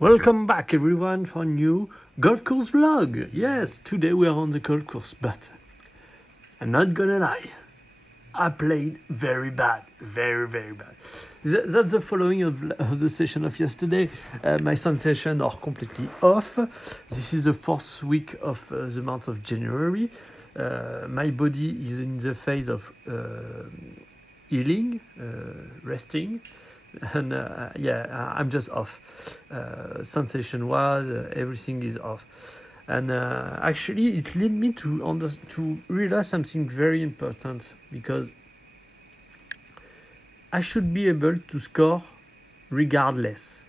Welcome back everyone for a new golf course vlog. Yes, today we are on the golf course, but I'm not gonna lie, I played very bad, very bad. That's the following of the session of yesterday. My sensations are completely off. This is the fourth week of the month of January. My body is in the phase of healing, resting. And I'm just off. Sensation was everything is off, and actually it led me to realize something very important, because I should be able to score regardless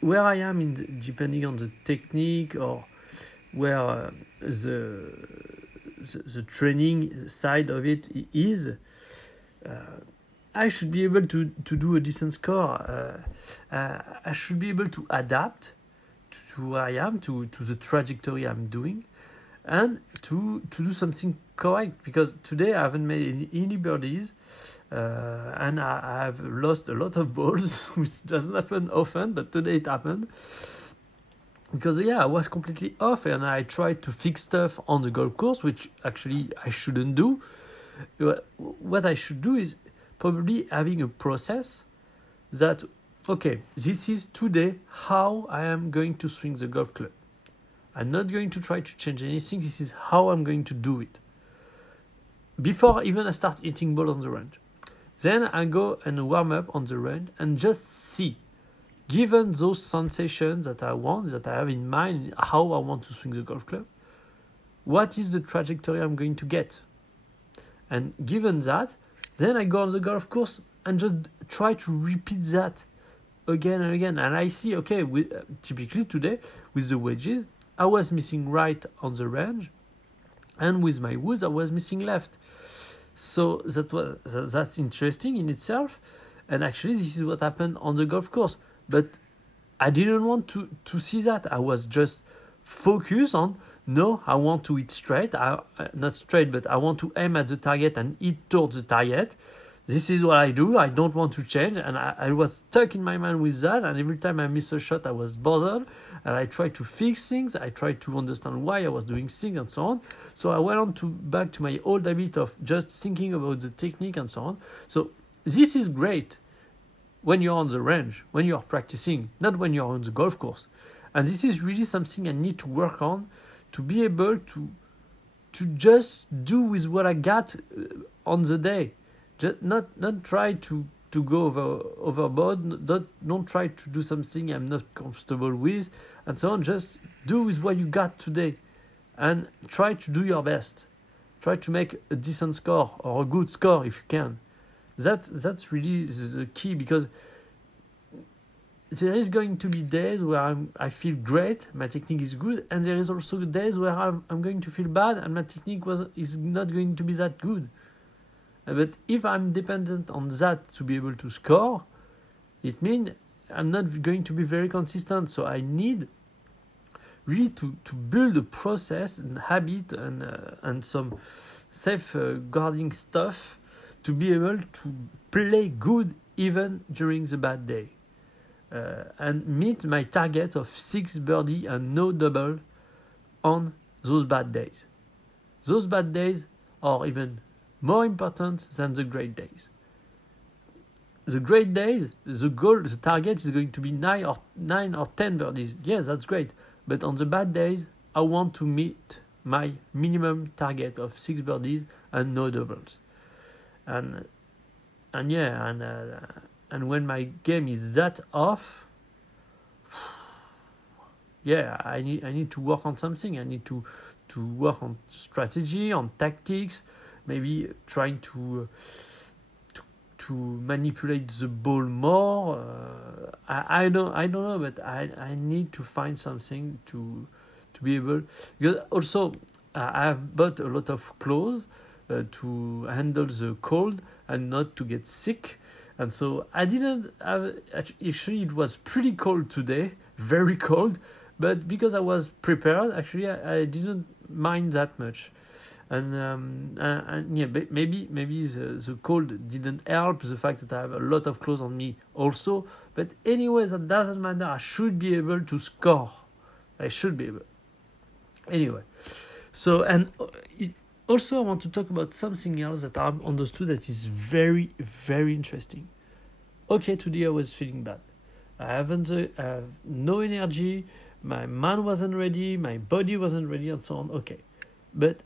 where I am depending on the technique, or where the training side of it is. I should be able to do a decent score. I should be able to adapt to who I am, to the trajectory I'm doing, and to do something correct. Because today I haven't made any birdies, and I have lost a lot of balls, which doesn't happen often, but today it happened. Because I was completely off, and I tried to fix stuff on the golf course, which actually I shouldn't do. What I should do is probably having a process that, okay, this is today how I am going to swing the golf club. I'm not going to try to change anything. This is how I'm going to do it. Before even I start hitting balls on the range. Then I go and warm up on the range and just see, given those sensations that I want, that I have in mind, how I want to swing the golf club, what is the trajectory I'm going to get? And given that, then I go on the golf course and just try to repeat that again and again. And I see, okay, typically today with the wedges, I was missing right on the range, and with my woods, I was missing left. So that's interesting in itself. And actually, this is what happened on the golf course. But I didn't want to see that. I was just focused on, no, I want to hit straight. Not straight, but I want to aim at the target and hit towards the target. This is what I do. I don't want to change. And I was stuck in my mind with that. And every time I miss a shot, I was bothered. And I tried to fix things. I tried to understand why I was doing things and so on. So I went on back to my old habit of just thinking about the technique and so on. So this is great when you're on the range, when you're practicing, not when you're on the golf course. And this is really something I need to work on, to be able to just do with what I got on the day. Just not try to go overboard. Don't try to do something I'm not comfortable with, and so on. Just do with what you got today, and try to do your best. Try to make a decent score, or a good score if you can. That's really the key, because there is going to be days where I feel great, my technique is good, and there is also days where I'm going to feel bad and my technique is not going to be that good. But if I'm dependent on that to be able to score, it means I'm not going to be very consistent. So I need really to build a process and habit and some safeguarding stuff to be able to play good even during the bad day. And meet my target of 6 birdie and no double on those bad days. Those bad days are even more important than the great days. The great days, the target is going to be 9 or 10 birdies. Yes, that's great. But on the bad days, I want to meet my minimum target of 6 birdies and no doubles. And when my game is that off, I need to work on something. I need to work on strategy, on tactics, maybe trying to manipulate the ball more. I don't know, but I need to find something to be able. Because also I have bought a lot of clothes to handle the cold and not to get sick. And so I didn't have, actually it was pretty cold today, very cold, but because I was prepared, actually I didn't mind that much. And maybe the cold didn't help, the fact that I have a lot of clothes on me also, But anyway, that doesn't matter. I should be able to score. I should be able. Anyway, so also I want to talk about something else that I've understood that is very, very interesting. Okay, today I was feeling bad. I have no energy. My mind wasn't ready. My body wasn't ready, and so on. Okay, but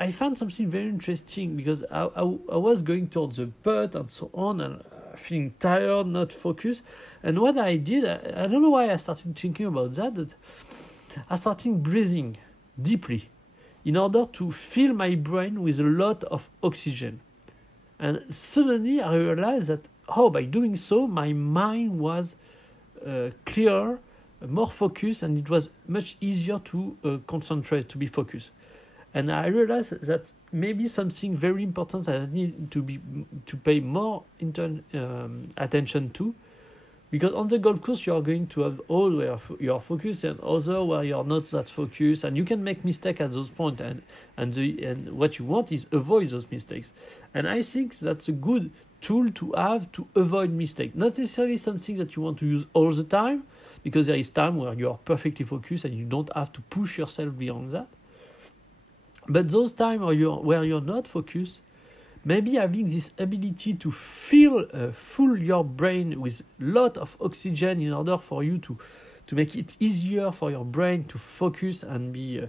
I found something very interesting because I was going towards the putt and so on, and feeling tired, not focused. And what I did, I don't know why I started thinking about that, but I started breathing deeply in order to fill my brain with a lot of oxygen. And suddenly I realized that, by doing so, my mind was clearer, more focused, and it was much easier to concentrate, to be focused. And I realized that maybe something very important that I need to pay more attention to, because on the golf course you are going to have all where you are focused and other where you are not that focused, and you can make mistakes at those points. And what you want is avoid those mistakes. And I think that's a good tool to have to avoid mistakes. Not necessarily something that you want to use all the time, because there is time where you are perfectly focused and you don't have to push yourself beyond that. But those times where you're not focused, maybe having this ability to fill your brain with a lot of oxygen in order for you to make it easier for your brain to focus and be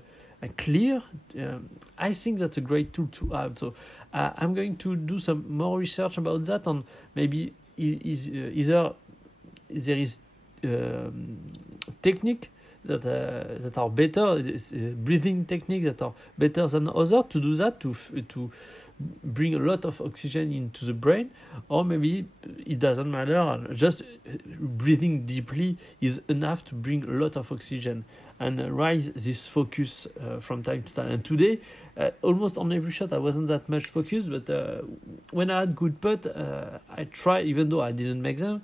clear, I think that's a great tool to have. So I'm going to do some more research about that, and maybe either there is technique that are better, breathing techniques that are better than others to do that, to bring a lot of oxygen into the brain, or maybe it doesn't matter, and just breathing deeply is enough to bring a lot of oxygen and raise this focus from time to time. And today, almost on every shot, I wasn't that much focused, but when I had good putt, I tried, even though I didn't make them,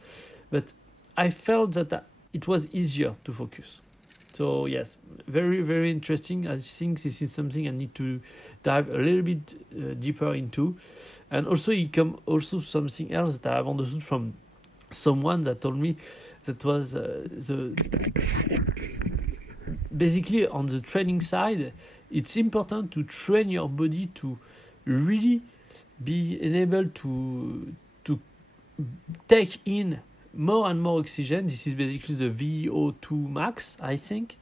but I felt that it was easier to focus. So yes, very, very interesting. I think this is something I need to dive a little bit deeper into. And also it come also something else that I've understood from someone that told me that was basically on the training side, it's important to train your body to really be able to take in more and more oxygen. This is basically the VO2 max, I think,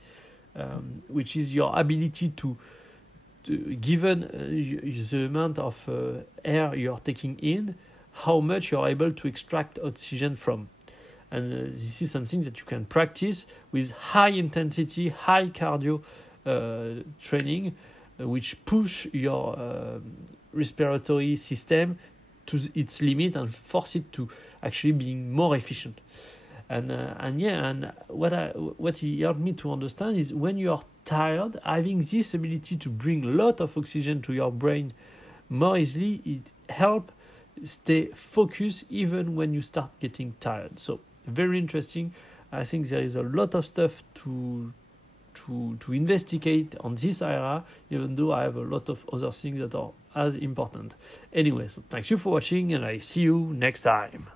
which is your ability to given the amount of air you're taking in, how much you're able to extract oxygen from. And this is something that you can practice with high intensity, high cardio training, which push your respiratory system to its limit and force it to actually being more efficient. And what he helped me to understand is when you are tired, having this ability to bring a lot of oxygen to your brain more easily, it helps stay focused even when you start getting tired. So very interesting. I think there is a lot of stuff to investigate on this area, even though I have a lot of other things that are as important. Anyway, so thank you for watching, and I see you next time.